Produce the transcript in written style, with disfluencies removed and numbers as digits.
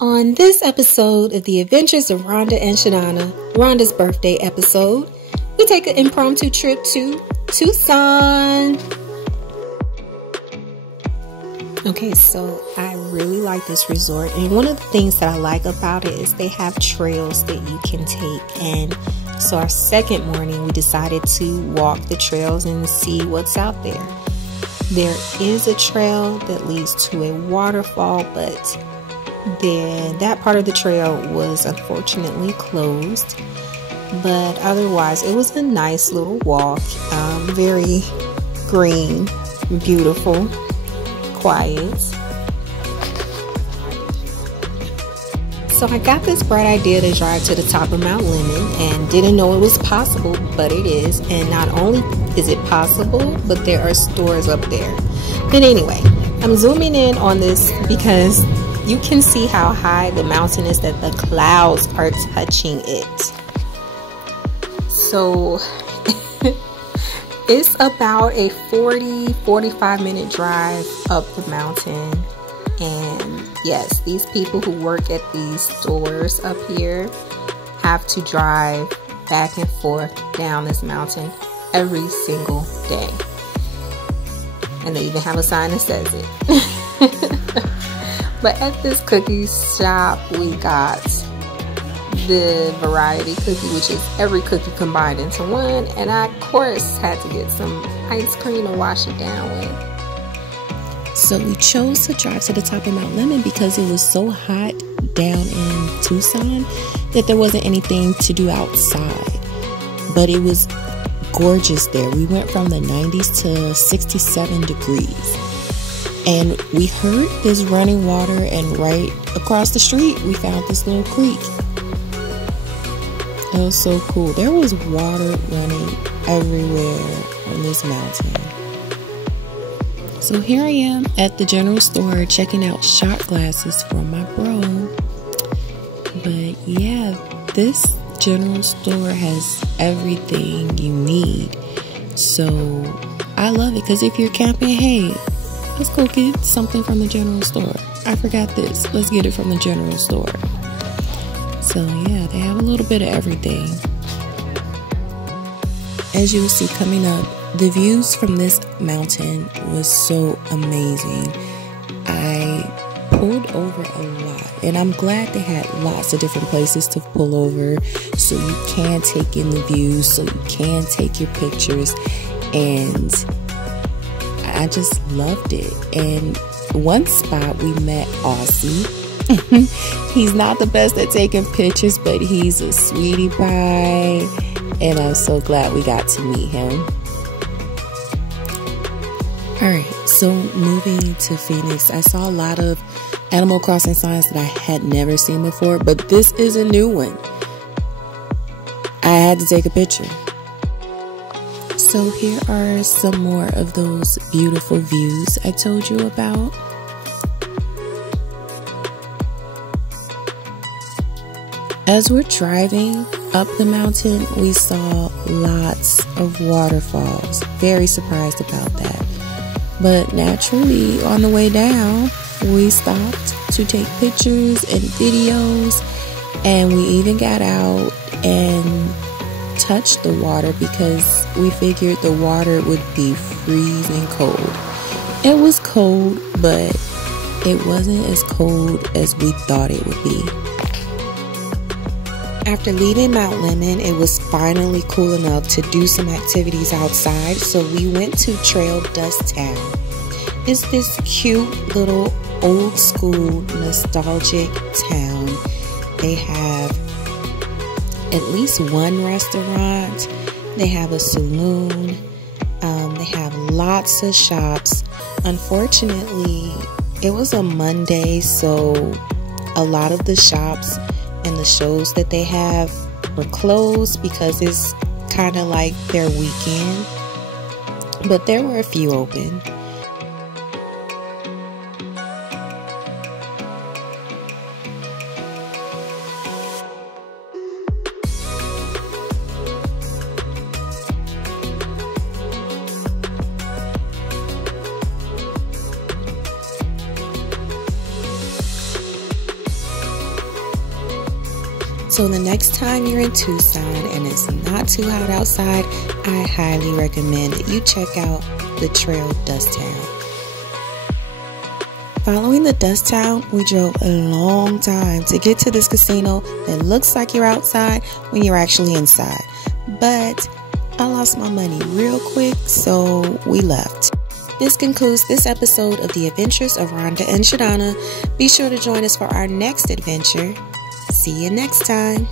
On this episode of The Adventures of Ronda and Shanana, Ronda's birthday episode, we take an impromptu trip to Tucson. Okay, so I really like this resort, and one of the things that I like about it is they have trails that you can take. And so our second morning, we decided to walk the trails and see what's out there. There is a trail that leads to a waterfall, but then that part of the trail was unfortunately closed. But otherwise, it was a nice little walk, very green, beautiful, quiet. So I got this bright idea to drive to the top of Mount Lemon and didn't know it was possible, but it is. And not only is it possible, but there are stores up there. But anyway, I'm zooming in on this because you can see how high the mountain is, that the clouds are touching it. So it's about a 40-45 minute drive up the mountain. And yes, these people who work at these stores up here have to drive back and forth down this mountain every single day. And they even have a sign that says it. But at this cookie shop, we got the variety cookie, which is every cookie combined into one. And I, of course, had to get some ice cream to wash it down with. So we chose to drive to the top of Mount Lemon because it was so hot down in Tucson that there wasn't anything to do outside. But it was gorgeous there. We went from the 90s to 67 degrees. And we heard this running water, and right across the street we found this little creek. It was so cool. There was water running everywhere on this mountain. So here I am at the general store checking out shot glasses for my bro. But yeah, this general store has everything you need. So I love it because if you're camping, hey, let's go get something from the general store. I forgot this. Let's get it from the general store. So yeah, they have a little bit of everything. As you will see coming up, the views from this mountain was so amazing. I pulled over a lot, and I'm glad they had lots of different places to pull over so you can take in the views, so you can take your pictures, and I just loved it. And one spot we met Aussie. He's not the best at taking pictures, but he's a sweetie pie, and I'm so glad we got to meet him. Alright, so moving to Phoenix, I saw a lot of Animal Crossing signs that I had never seen before, but this is a new one. I had to take a picture. So here are some more of those beautiful views I told you about. As we're driving up the mountain, we saw lots of waterfalls. Very surprised about that. But naturally, on the way down, we stopped to take pictures and videos, and we even got out and touched the water because we figured the water would be freezing cold. It was cold, but it wasn't as cold as we thought it would be. After leaving Mount Lemon, it was finally cool enough to do some activities outside, so we went to Trail Dust Town. It's this cute little old school nostalgic town. They have at least one restaurant, they have a saloon, they have lots of shops. Unfortunately, it was a Monday, so a lot of the shops and the shows that they have were closed because it's kind of like their weekend, but there were a few open. So the next time you're in Tucson and it's not too hot outside, I highly recommend that you check out the trail Dust Town. Following the Dust Town, we drove a long time to get to this casino that looks like you're outside when you're actually inside. But I lost my money real quick, so we left. This concludes this episode of The Adventures of Ronda and Shadana. Be sure to join us for our next adventure. See you next time.